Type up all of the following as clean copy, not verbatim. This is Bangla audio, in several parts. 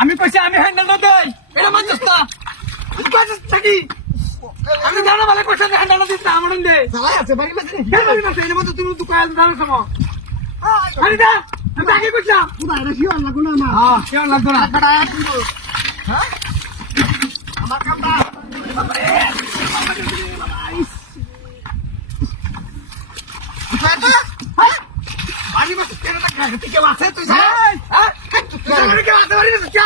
আমি কইছি আমি হ্যান্ডেল দেই এটা মানছিস না থাকি আমি জানা বলে কইছি হ্যান্ডেল দিস না আমার দে চালাই আছে বাড়ি মাঝে বাড়ি মাঝে এর মধ্যে তুমি দুকায় দাঁড়ানো সময় আরে দা আমি আগে কইছিলাম পুরা এটা কি আর লাগো না আমার হ্যাঁ কেন লাগতো না কাটা কিন্তু হ্যাঁ আমার কামটা বাড়ি মাঝে কেন টাকা তুই কেউ আছে তুই হ্যাঁ তুই কেউ আছে বাড়ি মাঝে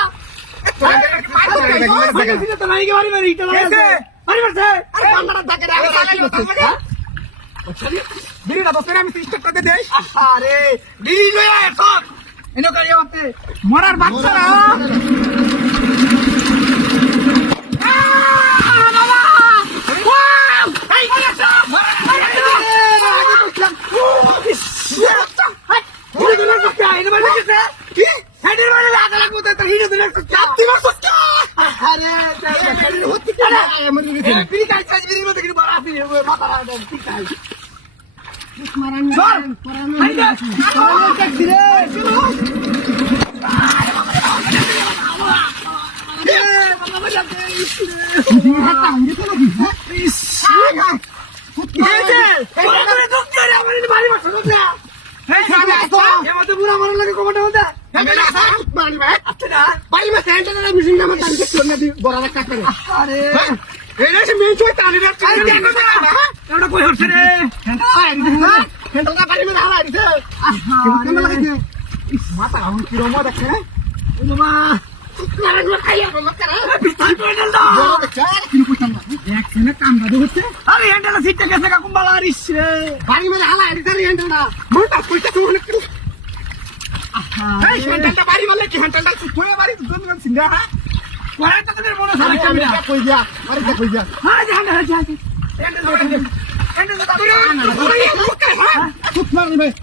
মরার বাচ্চারা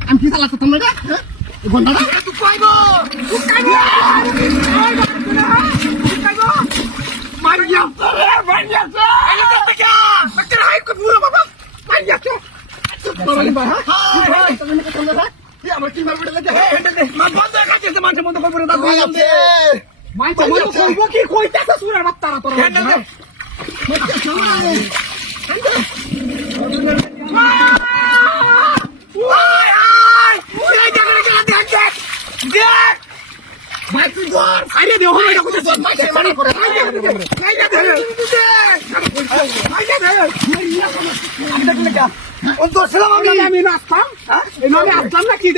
আমি কি চালাচ্ছি তোমরা ঘন্টাটা আমি আসলাম নাকি